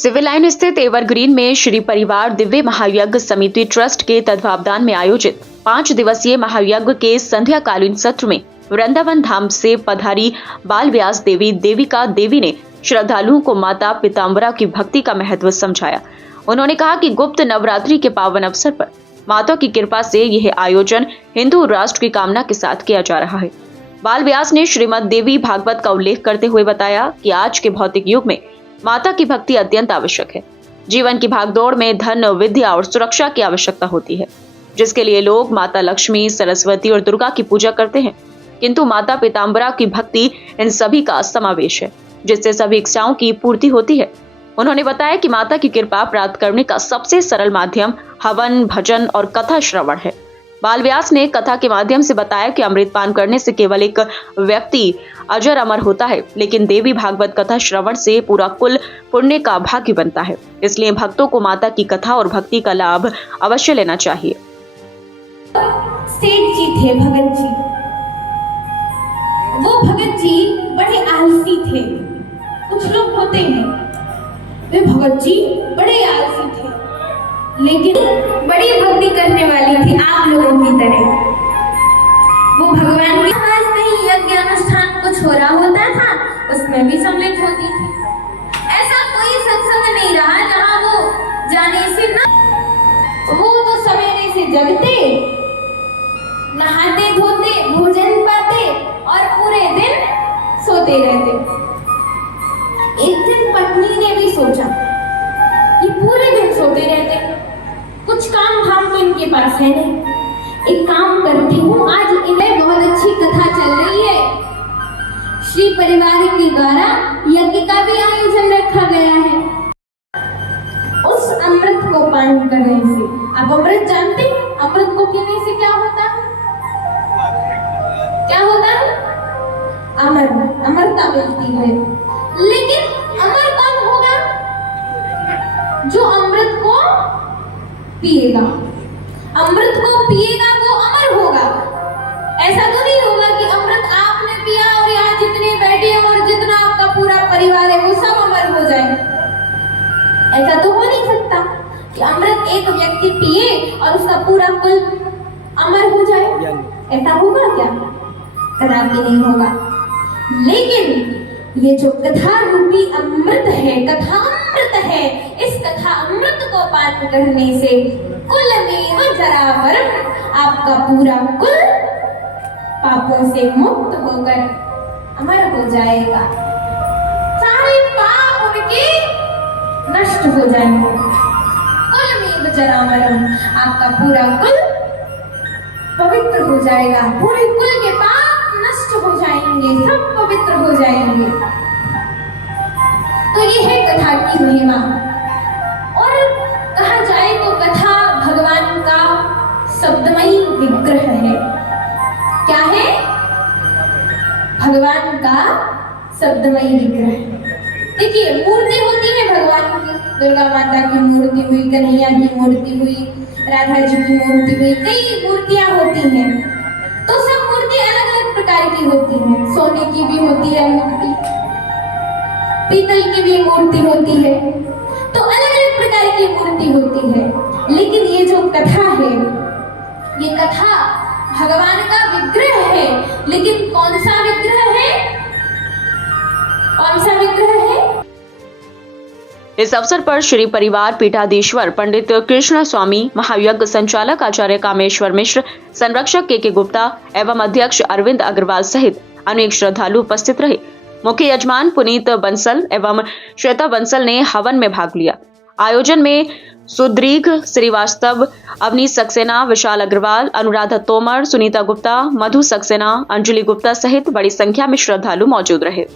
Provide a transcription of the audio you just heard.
Civil line स्थित evergreen में श्री परिवार दिव्य महायज्ञ समिति ट्रस्ट के तत्वावधान में आयोजित 5 दिवसीय महायज्ञ के संध्याकालीन सत्र में वृंदावन धाम से पधारी बाल व्यास देवी देविका देवी ने श्रद्धालुओं को माता पीताम्बरा की भक्ति का महत्व समझाया। उन्होंने कहा कि गुप्त नवरात्रि के पावन अवसर पर माता की कृपा से यह आयोजन हिंदू राष्ट्र की कामना के साथ किया जा रहा है। बाल व्यास ने श्रीमद देवी भागवत का उल्लेख करते हुए बताया कि आज के भौतिक युग में माता की भक्ति अत्यंत आवश्यक है। जीवन की भागदौड़ में धन, विद्या और सुरक्षा की आवश्यकता होती है, जिसके लिए लोग माता लक्ष्मी, सरस्वती और दुर्गा की पूजा करते हैं, किंतु माता पीताम्बरा की भक्ति इन सभी का समावेश है, जिससे सभी इच्छाओं की पूर्ति होती है। उन्होंने बताया कि माता की कृपा प्राप्त करने का सबसे सरल माध्यम हवन, भजन और कथा श्रवण है। बाल व्यास ने कथा के माध्यम से बताया कि अमृत पान करने से केवल एक व्यक्ति अजर अमर होता है, लेकिन देवी भागवत कथा श्रवण से पूरा कुल पुण्य का भागी बनता है। इसलिए भक्तों को माता की कथा और भक्ति का लाभ अवश्य लेना चाहिए। सेठ जी थे, भगत जी। वो भगत जी बड़े आलसी थे। कुछ लोग होते हैं, वे भगत जी बड़े आलसी थे, लेकिन बड़ी भक्ति करने वाली थी आप लोगों की तरह। वो भगवान के पास कहीं यज्ञ अनुष्ठान कुछ हो रहा होता था, उसमें भी सम्मिलित होती थी। ऐसा कोई सत्संग नहीं रहा जहां वो जाने से न, वो तो सवेरे से जगते, नहाते धोते, भोजन पाते और पूरे दिन सोते रहते। एक दिन पत्नी ने भी सोचा कि पूरे दिन सोते रहते, कुछ काम धाम तो इनके पास है नहीं, एक काम करती हूँ, आज इन्हें बहुत अच्छी कथा चल रही है, श्री परिवार के द्वारा यज्ञ का भी आयोजन रखा गया है। उस अमृत को पान करने से, आप अमृत जानते हैं, अमृत को पीने से क्या होता है? क्या होता है? अमरता मिलती है। लेकिन अमर कौन होगा? जो अमृत को पिएगा। अमृत को पिएगा वो अमर होगा। ऐसा तो नहीं होगा कि अमृत आपने पिया और यहाँ जितने बैठे और जितना आपका पूरा परिवार है वो सब अमर हो जाए। ऐसा तो हो नहीं सकता कि अमृत एक व्यक्ति पिए और उसका पूरा कुल अमर हो जाए। ऐसा होगा क्या? कदापि नहीं होगा। लेकिन ये जो कथा रूपी अमृत है, कथा अमृत है, इस कथा अमृत को पान करने से कुलमेव जरावरम, आपका पूरा कुल पापों से मुक्त होकर अमर हो जाएगा। सारे पाप उनके नष्ट हो जाएंगे। कुलमेव जरावरम, आपका पूरा कुल पवित्र हो जाएगा, पूरे कुल के पाप नष्ट हो जाएंगे, सब पवित्र हो जाएंगे। तो ये है कथा की महिमा। और कहा जाए तो कथा भगवान का शब्दमयी विग्रह है। क्या है? भगवान का शब्दमयी विग्रह। देखिए, मूर्ति होती है भगवान की, दुर्गा माता की मूर्ति हुई, कन्हैया की मूर्ति हुई, राधा जी की मूर्ति हुई, कई मूर्तियां होती हैं। तो सब मूर्ति अलग अलग प्रकार की होती हैं। सोने की भी होती है मूर्ति, पीतल की भी मूर्ति होती है, तो अलग अलग प्रकार की मूर्ति होती है। लेकिन ये जो कथा है, ये कथा भगवान का विग्रह है। लेकिन कौन सा विग्रह है? कौन सा विग्रह है? इस अवसर पर श्री परिवार पीठाधीश्वर पंडित कृष्ण स्वामी, महायज्ञ संचालक आचार्य कामेश्वर मिश्र, संरक्षक के गुप्ता एवं अध्यक्ष अरविंद अग्रवाल सहित अनेक श्रद्धालु उपस्थित रहे। मुख्य यजमान पुनीत बंसल एवं श्वेता बंसल ने हवन में भाग लिया। आयोजन में सुदीर्घ श्रीवास्तव, अवनी सक्सेना, विशाल अग्रवाल, अनुराधा तोमर, सुनीता गुप्ता, मधु सक्सेना, अंजलि गुप्ता सहित बड़ी संख्या में श्रद्धालु मौजूद रहे।